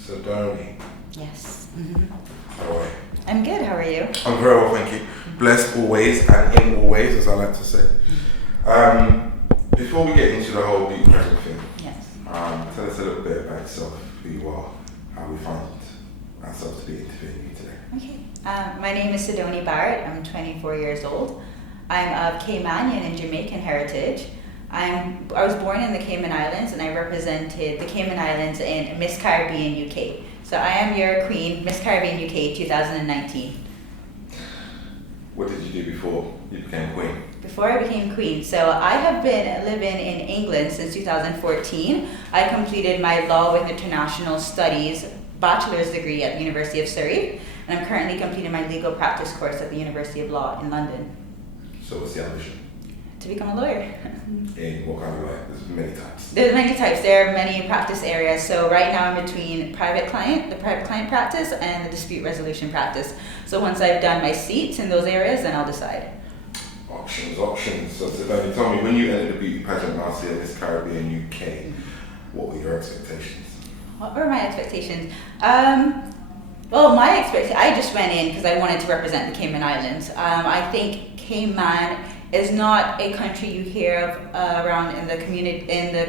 Sydonie. Yes. How are you? I'm good. How are you? I'm very well, thank you. Blessed always and in all ways, as I like to say. Before we get into the whole beauty pageant thing, Yes. tell us a little bit about yourself, who you are, how we find ourselves to be interviewing you today. Okay. My name is Sydonie Barrett. I'm 24 years old. I'm of Caymanian and Jamaican heritage. I was born in the Cayman Islands, and I represented the Cayman Islands in Miss Caribbean UK. So I am your queen, Miss Caribbean UK 2019. What did you do before you became queen? Before I became queen, so I have been living in England since 2014. I completed my Law with International Studies bachelor's degree at the University of Surrey, and I'm currently completing my legal practice course at the University of Law in London. So what's the ambition? To become a lawyer. In what kind of way? There's many types. There's many types. There are many practice areas. So right now I'm between the private client practice, and the dispute resolution practice. So once I've done my seats in those areas, then I'll decide. Options. So Sydonie, tell me, when you entered the beauty pageant last year, Miss Caribbean UK, what were your expectations? What were my expectations? I just went in because I wanted to represent the Cayman Islands. I think Cayman is not a country you hear of around in the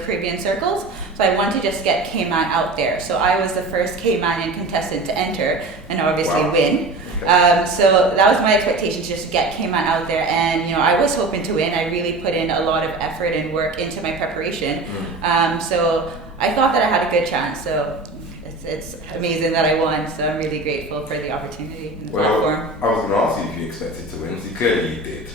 Caribbean circles. So I wanted to just get Cayman out there. So I was the first Caymanian contestant to enter and obviously win. So that was my expectation, to just get Cayman out there. And I was hoping to win. I really put in a lot of effort and work into my preparation. So I thought that I had a good chance. So it's amazing that I won. So I'm really grateful for the opportunity and the platform. I was going to ask you if you expected to win. So clearly you did.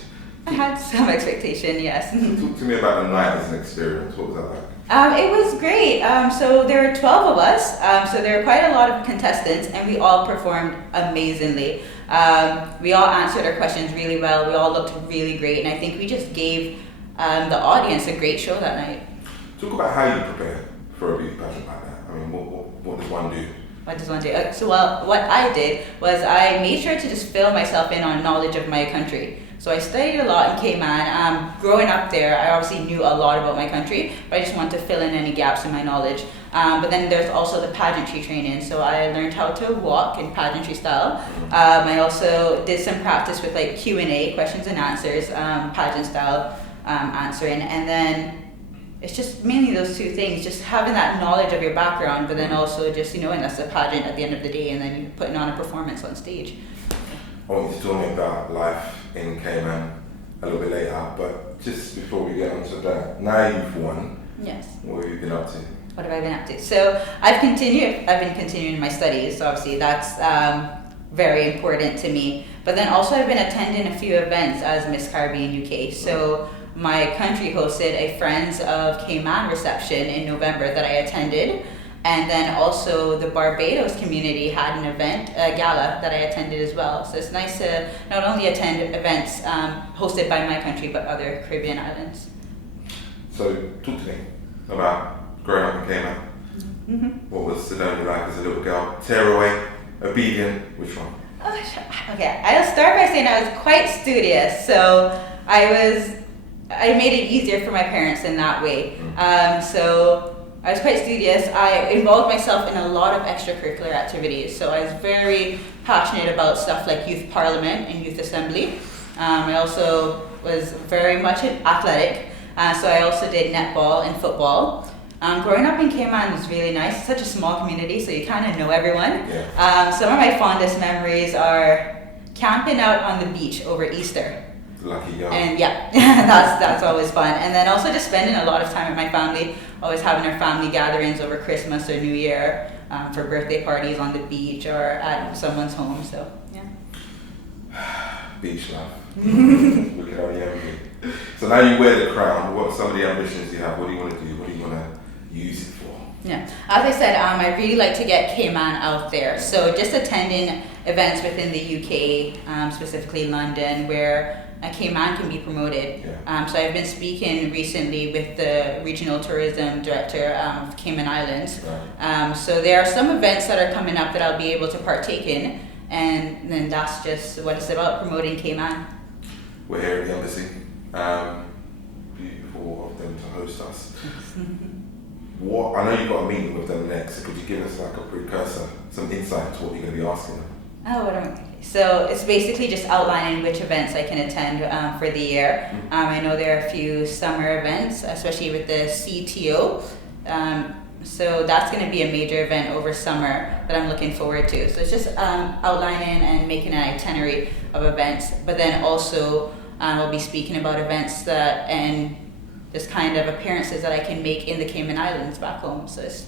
I had some expectation, yes. Talk to me about the night as an experience. What was that like? It was great. So there were 12 of us. So there were quite a lot of contestants, and we all performed amazingly. We all answered our questions really well. We all looked really great, and I think we just gave the audience a great show that night. Talk about how you prepare for a beauty pageant like that. I mean, what does one do? What does one do? What I did was I made sure to just fill myself in on knowledge of my country. So I studied a lot in Cayman. Growing up there, I obviously knew a lot about my country, but I just wanted to fill in any gaps in my knowledge. But then there's also the pageantry training. So I learned how to walk in pageantry style. I also did some practice with like Q&A, questions and answers, pageant style answering. And then it's just mainly those two things, just having that knowledge of your background, but then also just knowing that's a pageant at the end of the day, and then you're putting on a performance on stage. I want you to tell me about life in Cayman a little bit later, but just before we get onto that, now you've won. Yes. What have you been up to? What have I been up to? So I've been continuing my studies, so obviously that's very important to me. But then also I've been attending a few events as Miss Caribbean UK. So my country hosted a Friends of Cayman reception in November that I attended. And then also the Barbados community had an event, a gala that I attended as well. So it's nice to not only attend events hosted by my country, but other Caribbean islands. So talk to me about growing up in Cayman. Mm-hmm. What was Sydonie like as a little girl? Tearaway, obedient, which one? Okay, I'll start by saying I was quite studious. So I made it easier for my parents in that way. So I was quite studious. I involved myself in a lot of extracurricular activities. So I was very passionate about stuff like youth parliament and youth assembly. I also was very much athletic. So I also did netball and football. Growing up in Cayman was really nice. It's such a small community, so you kind of know everyone. Yeah. Some of my fondest memories are camping out on the beach over Easter. Lucky girl. And yeah, that's always fun. And then also just spending a lot of time with my family, always having our family gatherings over Christmas or New Year, for birthday parties on the beach or at someone's home. So yeah. Beach life. We can only envy. So now you wear the crown. What are some of the ambitions you have? What do you want to do? What do you want to use it for? Yeah, as I said, I really like to get Cayman out there. So just attending events within the UK, specifically London, where Cayman can be promoted. Yeah. So I've been speaking recently with the regional tourism director of Cayman Islands. Right. So there are some events that are coming up that I'll be able to partake in, and then that's just what it's about, promoting Cayman. We're here at the embassy. Beautiful of them to host us. What I know you've got a meeting with them next. So could you give us like a precursor, some insight to what you're going to be asking them? So it's basically just outlining which events I can attend for the year. I know there are a few summer events, especially with the CTO. So that's going to be a major event over summer that I'm looking forward to. So it's just outlining and making an itinerary of events. But then also we'll be speaking about events that and just kind of appearances that I can make in the Cayman Islands back home. So it's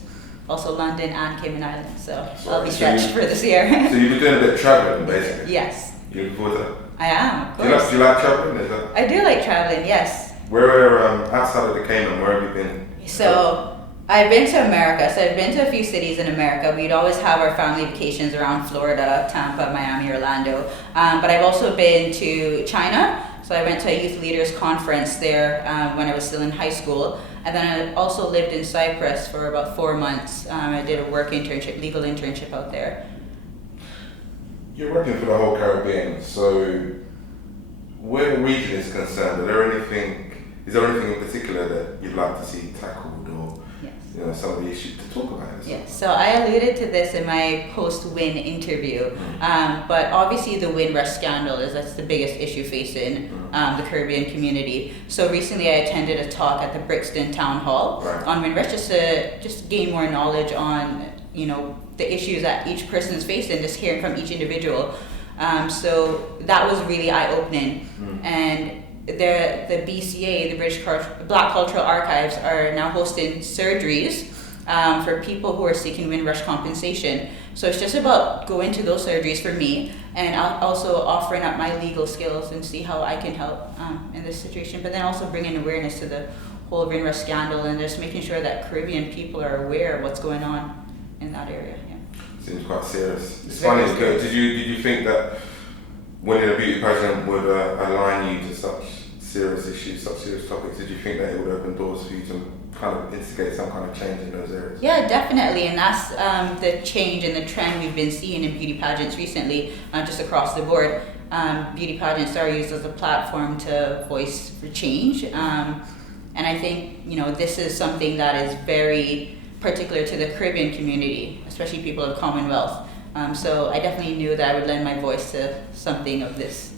also London and Cayman Islands. So I'll be stretched for this year. So you've been doing a bit of traveling, basically. Yes. You looking forward to that? I am, of course. Do you like traveling? Is that? I do like traveling, yes. Where outside of the Cayman, where have you been? So I've been to America. So I've been to a few cities in America. We'd always have our family vacations around Florida, Tampa, Miami, Orlando. But I've also been to China. So I went to a youth leaders conference there when I was still in high school. And then I also lived in Cyprus for about 4 months. I did a work internship, legal internship out there. You're working for the whole Caribbean, so where the region is concerned, is there anything in particular that you'd like to see tackled, or Yes. some of the issues to talk about? Yes, so I alluded to this in my post-win interview, but obviously the Windrush scandal that's the biggest issue facing the Caribbean community. So recently I attended a talk at the Brixton Town Hall on Windrush just to gain more knowledge on the issues that each person is facing, just hearing from each individual. So that was really eye-opening, and the BCA, the British Black Cultural Archives, are now hosting surgeries for people who are seeking Windrush compensation. So it's just about going to those surgeries for me, and also offering up my legal skills and see how I can help in this situation. But then also bringing awareness to the whole Windrush scandal and just making sure that Caribbean people are aware of what's going on in that area. Yeah. Seems quite serious. It's funny. Did you think that winning a beauty pageant would align you to such serious issues, such serious topics? Did you think that it would open doors for you to kind of instigate some kind of change in those areas? Yeah, definitely, and that's the change and the trend we've been seeing in beauty pageants recently, just across the board. Beauty pageants are used as a platform to voice for change, and I think this is something that is very particular to the Caribbean community, especially people of Commonwealth. So I definitely knew that I would lend my voice to something of this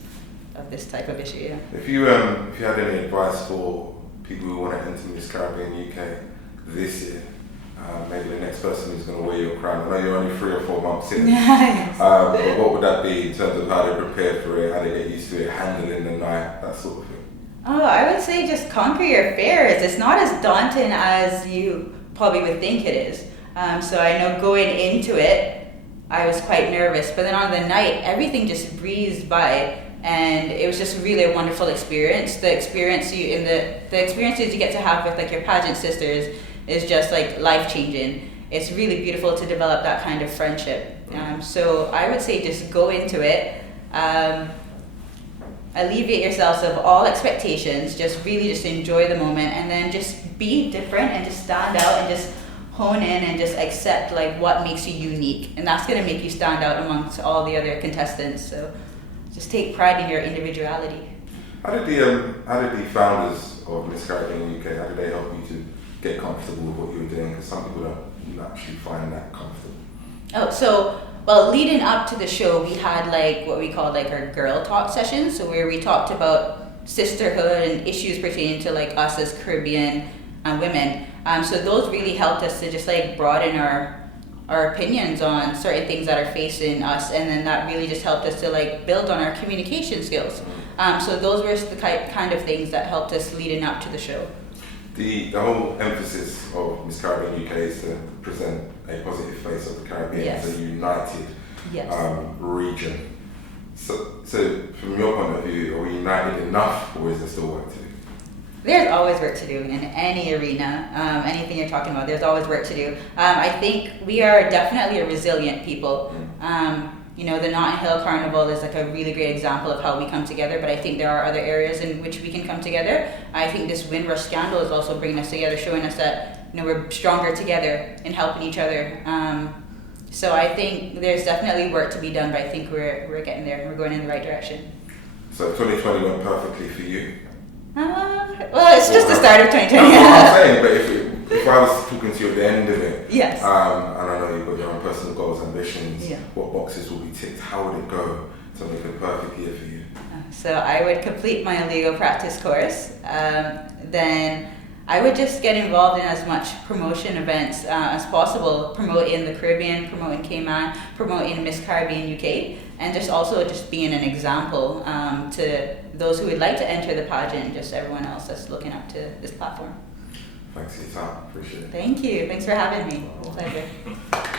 type of issue. Yeah. If you had any advice for people who want to enter Miss Caribbean UK this year, maybe the next person who's going to wear your crown. I know you're only 3 or 4 months in. Yes. But what would that be in terms of how they prepare for it, how they get used to it, handling the night, that sort of thing? Oh, I would say just conquer your fears. It's not as daunting as you probably would think it is. So I know going into it, I was quite nervous, but then on the night, everything just breezed by, and it was just really a wonderful experience. The experiences you get to have with like your pageant sisters is just like life changing. It's really beautiful to develop that kind of friendship. So I would say just go into it. Alleviate yourselves of all expectations, just enjoy the moment, and then just be different and just stand out and just hone in and just accept like what makes you unique, and that's going to make you stand out amongst all the other contestants. So just take pride in your individuality. How did the founders of Miss Caribbean UK, how did they help you to get comfortable with what you were doing? Because some people don't actually find that comfortable. Well, leading up to the show, we had like what we called like our girl talk sessions, so where we talked about sisterhood and issues pertaining to like us as Caribbean women. So those really helped us to just like broaden our opinions on certain things that are facing us, and then that really just helped us to like build on our communication skills. So those were the kind of things that helped us leading up to the show. The whole emphasis of Miss Caribbean UK is to present a positive face of the Caribbean as a united region. So from your point of view, are we united enough, or is there still work to do? There's always work to do in any arena, anything you're talking about, there's always work to do. I think we are definitely a resilient people. The Notting Hill Carnival is like a really great example of how we come together, but I think there are other areas in which we can come together. I think this Windrush scandal is also bringing us together, showing us that we're stronger together in helping each other. So I think there's definitely work to be done, but I think we're getting there. We're going in the right direction. So 2020 went perfectly for you? Well, it's just the start of 2020. That's what I'm saying, but if I was talking to you at the end of it, yes, and I know you've got your own personal goals, ambitions, yeah. what boxes will be ticked? How would it go to make a perfect year for you? So I would complete my legal practice course. Then I would just get involved in as much promotion events as possible, promoting the Caribbean, promoting Cayman, promoting Miss Caribbean UK, and just also just being an example to those who would like to enter the pageant and just everyone else that's looking up to this platform. Thanks for your time. Appreciate it. Thank you. Thanks for having me. Pleasure.